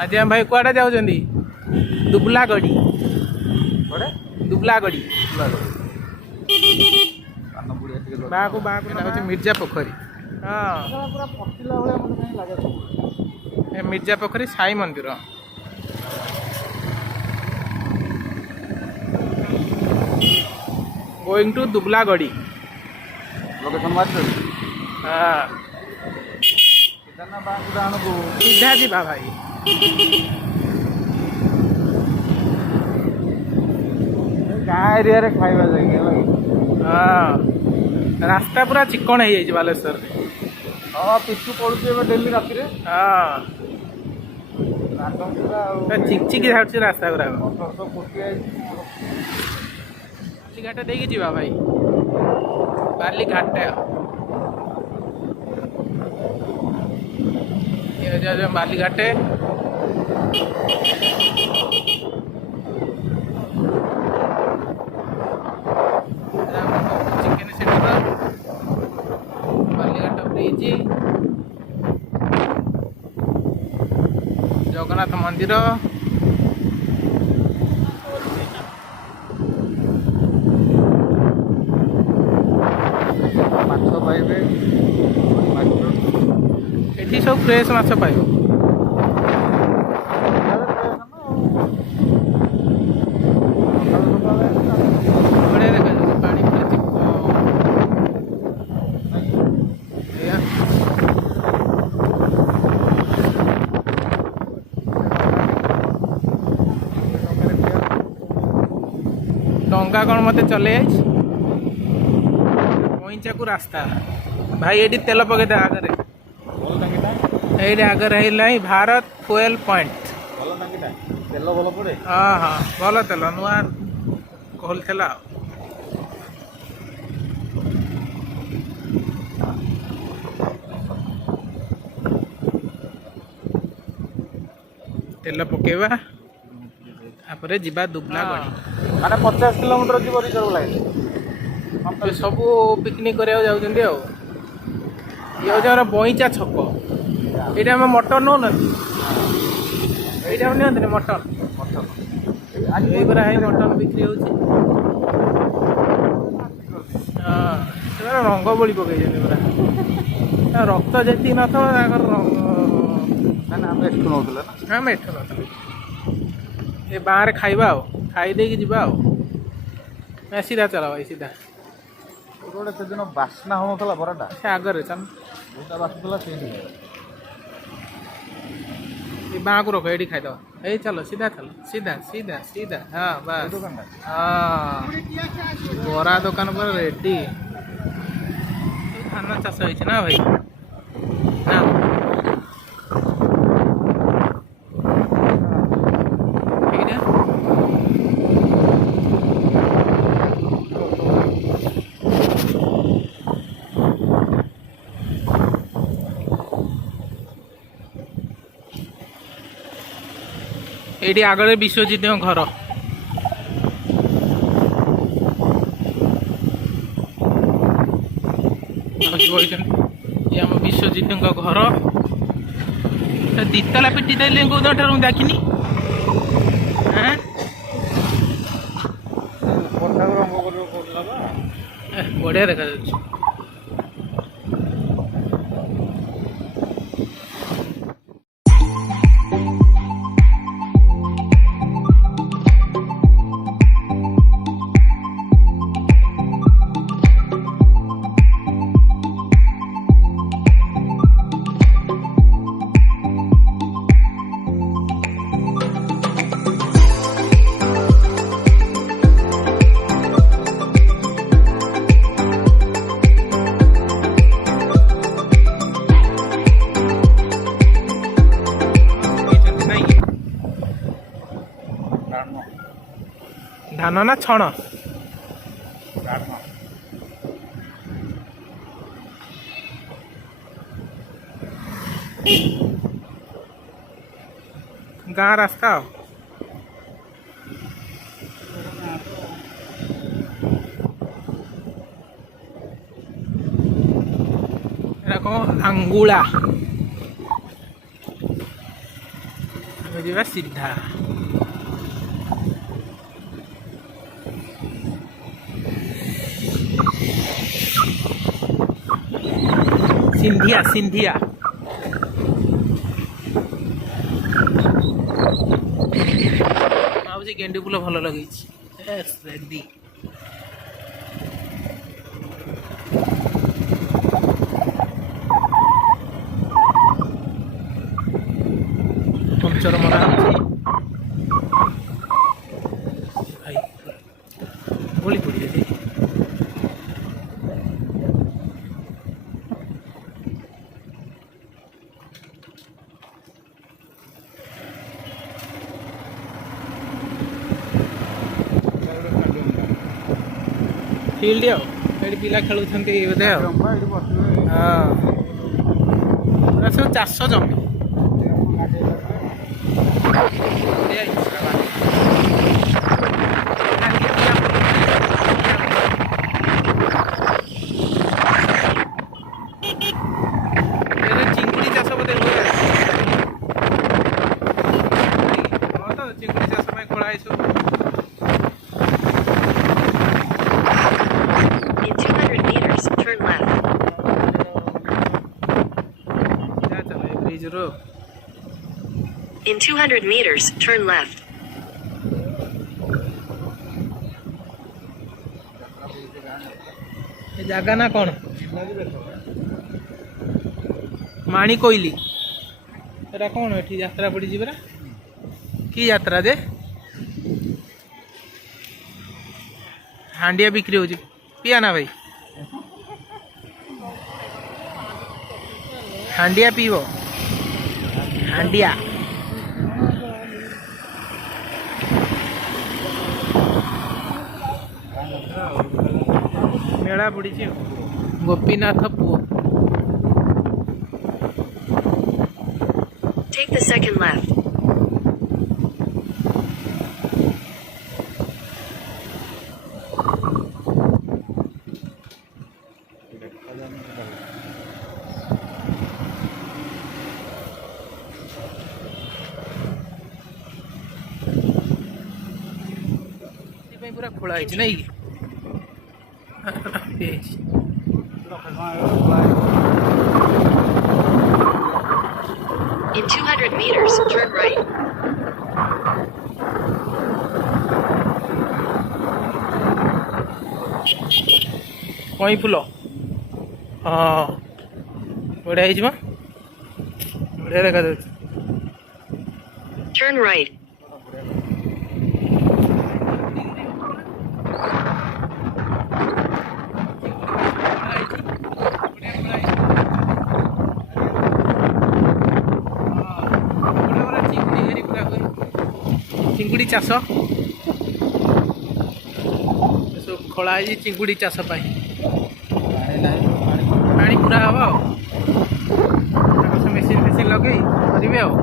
आज हम भाई कुआडे जाउछंदी दुबलागड़ी दुबलागड़ी बाकु बाकु ना होची मिर्जा पोखरी हां पूरा पतिला वाला मन नहीं लागे ए मिर्जा पोखरी साई मंदिर गोइंग टू दुबलागड़ी लोकेशन मार हां कितना बांध दान को सीधा जीवा भाई गाँ एरिया रे खाइबा जाइए हाँ रास्ता पूरा चिकन है बालेश्वर हाँ पिछू पड़ुचे डेली राति रे हाँ चिकचिक झाड़ुଛି रास्ता पूरा बाली घाट देकी जीवा भाई बाली घाट ये बाली घाटे chicken centre Balighat bridge Jagannath मंदिर माछ पाइबे एठी सब फ्रेश माछ पाइबो बढ़िया देखा जाଉଛି पानी पूरा चिकन डंगा कौन मत चले पईचा को रास्ता भाई ये तेल पकईदे आगे ये आगे है भारत फ्यूएल पॉइंट तेल भल पड़े हाँ हाँ भल तेल नुआ खोलता तेल पकेबा तापर जीवा दुबलागड़ी माने 50 किलोमीटर जीव रिजर्व लाइन सब पिकनिक करने जाऊँगी ये हूँ आम बईचा छक ये आम मटन नौ ना ये नि मटन ये पूरा है मटन बिक्री हो रंग बोली पकई पूरा रक्त जी न आम एठू ना ये बाहर खाइबा खाई दे जीवा सीधा चला भाई सीधा गोटे से दिन बास्ना होता बराटा से आगे चल जोटा बासुला से ये बाँ को रखो ये खाईद ये चलो सीधा चलो सीधा सीधा सीधा हाँ बस हाँ बरा दुकान पर रेडी धान चाष होना भाई ना ये आगे विश्वजित घर ये आम विश्वजित घर दितला पिटी देले कौन देखनी बढ़िया देखा धान ना छण गाँ रास्ता आंगुला ଯିବା ସିଧା। ସିନ୍ଧିଆ ସିନ୍ଧିଆ ଭାବୁଛି ଗେଣ୍ଡୁ ଫୁଲ ଭଲ ଲଗେଇଛି। ରେଡି ପଞ୍ଚର ମରା ହେଉଛି ଭାଇ ଗୋଳି ପଡ଼ିବେ। ଫିଲ୍ଡ ଆଉ ଏଠି ପିଲା ଖେଳୁଛନ୍ତି ବୋଧେ ଆଉ। ହଁ ଏଗୁଡ଼ା ସବୁ ଚାଷ ଜମି। ଚିଙ୍ଗୁଡ଼ି ଚାଷ ବୋଧେ ହୁଏ। ହଁ ତ ଚିଙ୍ଗୁଡ଼ି ଚାଷ ପାଇଁ ଖୋଳା ହେଇଛି ସବୁ। In 200 meters, turn left. ଏ ଜାଗା ନା କ'ଣ? ମାଣି କୋଇଲି। ଏଟା କ'ଣ ଏଠି ଯାତ୍ରା ପଡ଼ିଛି ପରା? କି ଯାତ୍ରା ଯେ? ହାଣ୍ଡିଆ ବିକ୍ରି ହେଉଛି। ପିଆ ନା ଭାଇ? ହାଣ୍ଡିଆ ପିଇବ? ହାଣ୍ଡିଆ ମେଳା ପଡ଼ିଛି ଆଉ। ଗୋପୀନାଥ ପୁଅ। Take the second left. ପୁରା ଖୋଳା ହେଇଛି ନାଇଁ କି? In 200 meters, turn right. କଇଁ ଫୁଲ ହଁ ବଢ଼ିଆ ହେଇଛି ବା, ବଢ଼ିଆ ଦେଖାଯାଉଛି। Turn right. ଚିଙ୍ଗୁଡ଼ି ଚାଷ ସବୁ ଖୋଳା ହେଇଛି ଚିଙ୍ଗୁଡ଼ି ଚାଷ ପାଇଁ। ପାଣି ପୁରା ହବ ଆଉ ମେସିନ୍ ଫେସିନ୍ ଲଗେଇ କରିବେ ଆଉ।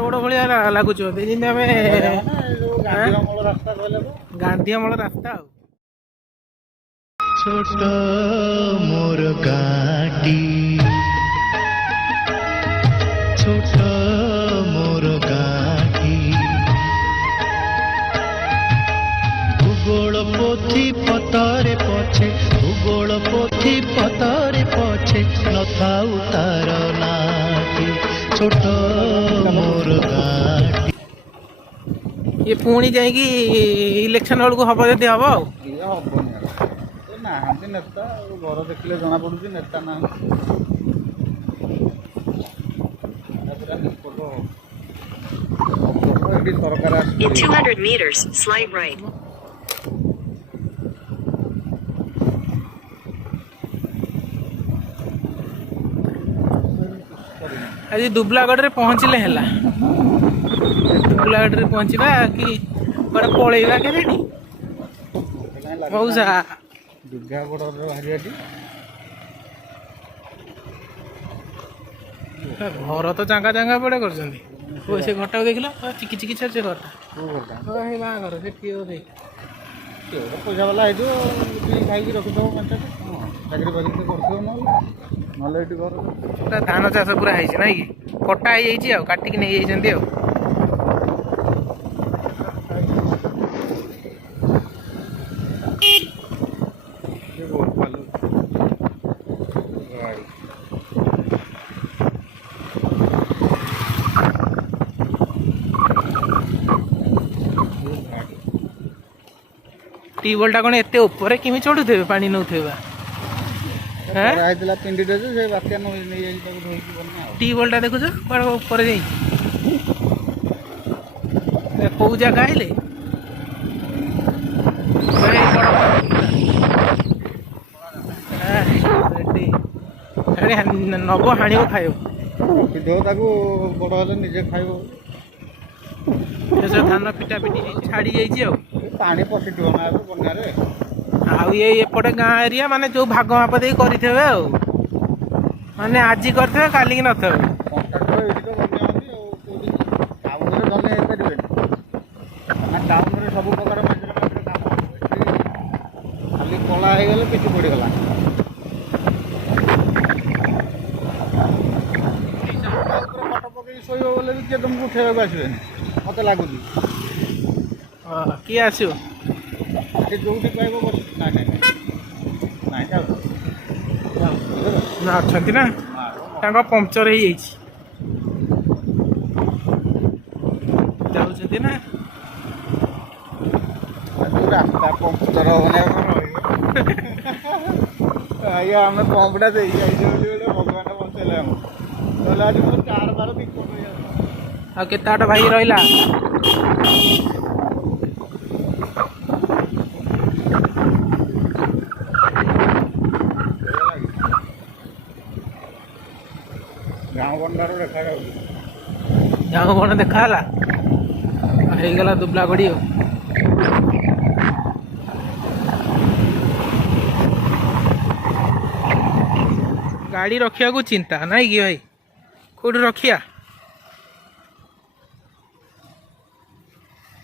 ରୋଡ ଭଳିଆ ଲାଗୁଛି ଯେମିତି ଆମେ ଗାନ୍ଧୀମୂଳ ରାସ୍ତା ଆଉ। छोट मोर गाटी छोट मोर गाटी भूगोल पोथी पतरे पछे भूगोल पोथी पतरे पछे नथाउ तार नाटी छोट मोर गाटी। ये पुणी जाइकी इलेक्शन बेलू हम जब हम ଆଉ ନାହାନ୍ତି ନେତା, ଘର ଦେଖିଲେ ଜଣା ପଡୁଛି ନେତା ନାହାନ୍ତି। In 200 meters, slide right. आज दुबलागढ़ रे पहुँचले है दुबलागढ़ रे पहुँचवा कि पलैवा के मौसा दुर्गागढ़ हरियाटी घर तो चांगा चांगा पड़े कर से घरटा देखल चिकी चिकी छे से घरटा କୋଉ ଘରଟା बाघर से किए बोधे କିଏ ଗୋଟେ ପଇସା ବାଲା ହେଇଥିବ ପିଇ ଖାଇକି ରଖିଥିବ ପାଞ୍ଚଟା ଚାକିରି ବାକିରି ତ କରୁଥିବ ନହେଲେ ଏଠି ଘର ପୁରା ଧାନ ଚାଷ ପୁରା ହେଇଛି ନାଇଁ କି କଟା ହେଇଯାଇଛି ଆଉ କାଟିକି ନେଇଯାଇଛନ୍ତି ଆଉ ସେ ବହୁତ ଭଲ ଗାଡ଼ି ट्यूबवेल टा कौन एते ऊपर किमी चढ़ुथे पानी नौथे ହେଇଥିଲା ପିଣ୍ଡିଟେ ଯେ ସେ ବାତ୍ୟା ନେଇଯାଇଛି ତାକୁ ଧୋଇକି ବନା ଆଉ ट्यूबवेल टा देखुଛ कुआडे ऊपर जाई कोउ जगह आइले नब हाणिब खाइब ସିଧେଉ ତାକୁ ବଡ଼ ହେଲେ ନିଜେ ଖାଇବ धान पिटा पिटी छाड़ी जाइए ପାଣି ପଶିଥିବ ନା ଏବେ ବନ୍ୟାରେ ये एपटे गाँ एरिया माने जो भाग माप दे करेंगे माने आज करते काली की नथे କଣ୍ଟ୍ରାକ୍ଟର ଏଇଠି ତ ବନ୍ୟା ଅଛି ଆଉ କୋଉଠି ଟାଉନରେ ଧନୀ ହେଇପାରିବେନି ନା ଟାଉନରେ ସବୁ ପ୍ରକାର ମେଜର ମେଜର କାମ ଏଠି ଖାଲି କଳା ହେଇଗଲେ ପିଠି ପଡ଼ିଗଲା ଫଟୋ ପକେଇକି ଶୋଇବ ବୋଲେ ବି କିଏ ତୁମକୁ ଉଠେଇବାକୁ ଆସିବେନି ମୋତେ ଲାଗୁଛି किए आसो ସେ ଯୋଉଠି ପାଇବ ବସି ନାଇଁ ନାଇଁ ନାଇଁ ଯାଉ ना अच्छा ना पंक्चर हो जाऊँ ना ଯୋଉ ରାସ୍ତା ପମ୍ପଚର ହବନି ଆଜ୍ଞା ଆମେ ପମ୍ପଟା ଦେଇ ଯାଇଛେ ବୋଲି ଗୋଟେ ଭଗବାନ ବଞ୍ଚେଇଲେ ଆମକୁ ନହେଲେ ଆଜି ମୋର 4-12 ବିପଦ ହେଇଯାନ୍ତା आ केता भाई रहा ଗାଁ ଗଣ୍ଡାରୁ ଦେଖାଯାଉଛି जहाँ कौन देखा गला दुबला गड़ी गाड़ी रखिया को चिंता नहीं कि भाई कौट रखिया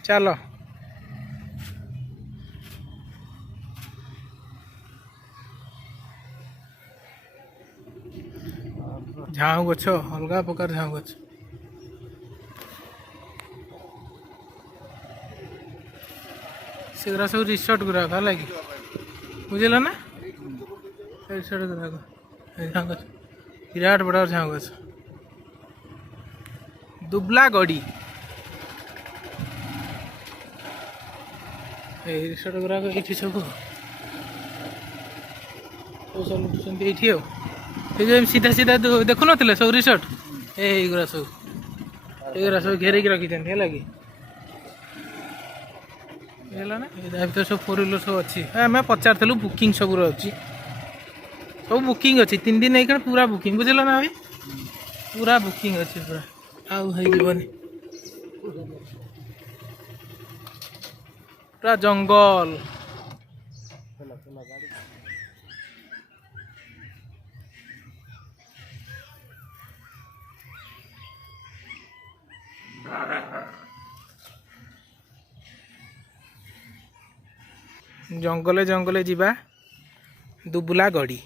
चलो झाऊ गछ अलग प्रकार झाऊ गछ सेगरा सब रिसोर्ट गुराक है कि बुझल ना रिसोर्ट गुराक झाऊ गछ विराट बड़ा झाऊ गछ दुबला गड़ी रिसोर्ट गुराक ये सब पैसा लुटुंट ये सीधा सीधा देखु न सब रिसोर्ट युरा सब घेरिक रखी है कि ना भर सब 4 व्हीलर सब अच्छी आम पचारू बुकिंग सब अच्छी सब बुकिंग अच्छी 3 दिन नहीं पूरा बुकिंग बुझल ना भाई पूरा बुकिंग अच्छी पूरा आनी पूरा जंगल जंगले जंगले जीवा दुबला गड़ी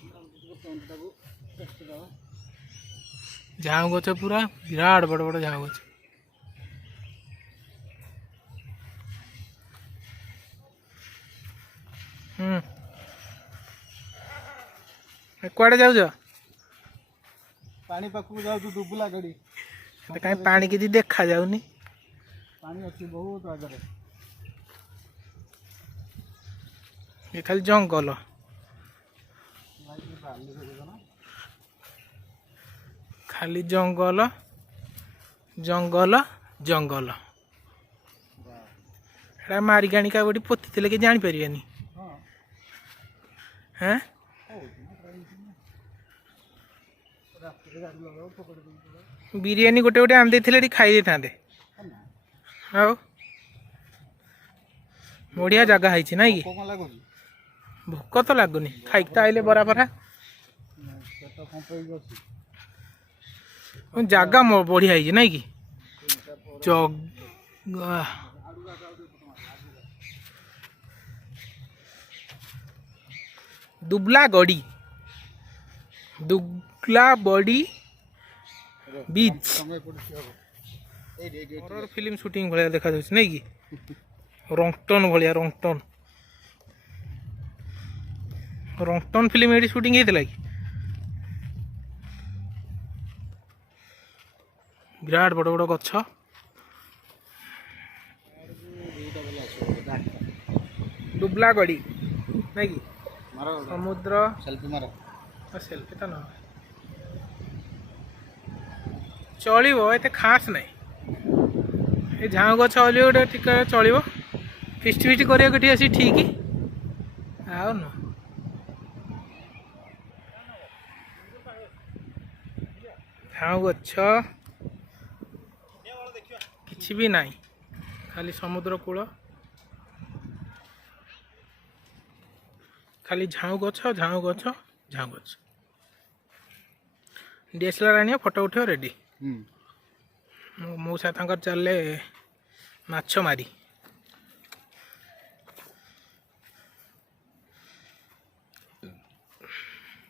झाऊ गछ पूरा विराट बड़ बड़ झाऊ गछ कुआडे जाऊ पानी पाखକୁ ଯାଉଛୁ ଦୁବୁଲା ଗାଡ଼ି कहीं पानी किसी देखा जाऊनी पानी ଅଛି ବହୁତ ଆଗରେ ये खाली जंगल खाली जंगल जंगल जंगल एटा मारिकाणी का गोटी पोती थे कि जापर हाँ बिरियानी गोटे गोटे आनी थे खाई था हाँ बढ़िया जगह है ना कि भोक तो लगुनि खाई तो आइले बरा बरा ଜାଗା ବଢ଼ିଆ ହେଇଛି ନାଇଁ କି Jaga Dublagadi beach horror film shooting ଭଳିଆ ଦେଖାଯାଉଛି ନାଇଁ କି ରଂଟନ୍ ଭଳିଆ ରଂଟନ୍ ଫିଲ୍ମ ଏଠି ସୁଟିଂ ହେଇଥିଲା କି ବିରାଟ ବଡ଼ ବଡ଼ ଗଛ ଦୁବଲାଗଡ଼ି ନାଇଁ କି ସମୁଦ୍ର ସେଲ୍ଫି ତ ନା ଚଳିବ ଏତେ ଖାସ୍ ନାହିଁ ଏ ଝାଉଁ ଗଛ ହେଲେ ଗୋଟେ ଟିକେ ଚଳିବ ଫିଷ୍ଟ କରିବାକୁ ଏଠି ଆସି ଠିକ୍ ଆଉ ନୁହଁ ଝାଉଁ ଗଛ କିଛି ବି ନାହିଁ ଖାଲି ସମୁଦ୍ର କୂଳ ଖାଲି ଝାଉଁ ଗଛ DSLR ଆଣିବ ଫଟୋ ଉଠେଇବ ରେଡ଼ି ମଉସା ତାଙ୍କର ଚାଲିଲେ ମାଛ ମାରି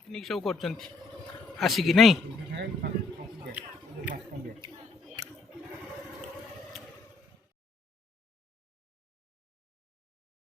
ପିକନିକ୍ ସବୁ କରୁଛନ୍ତି ଆସିକି ନାଇଁ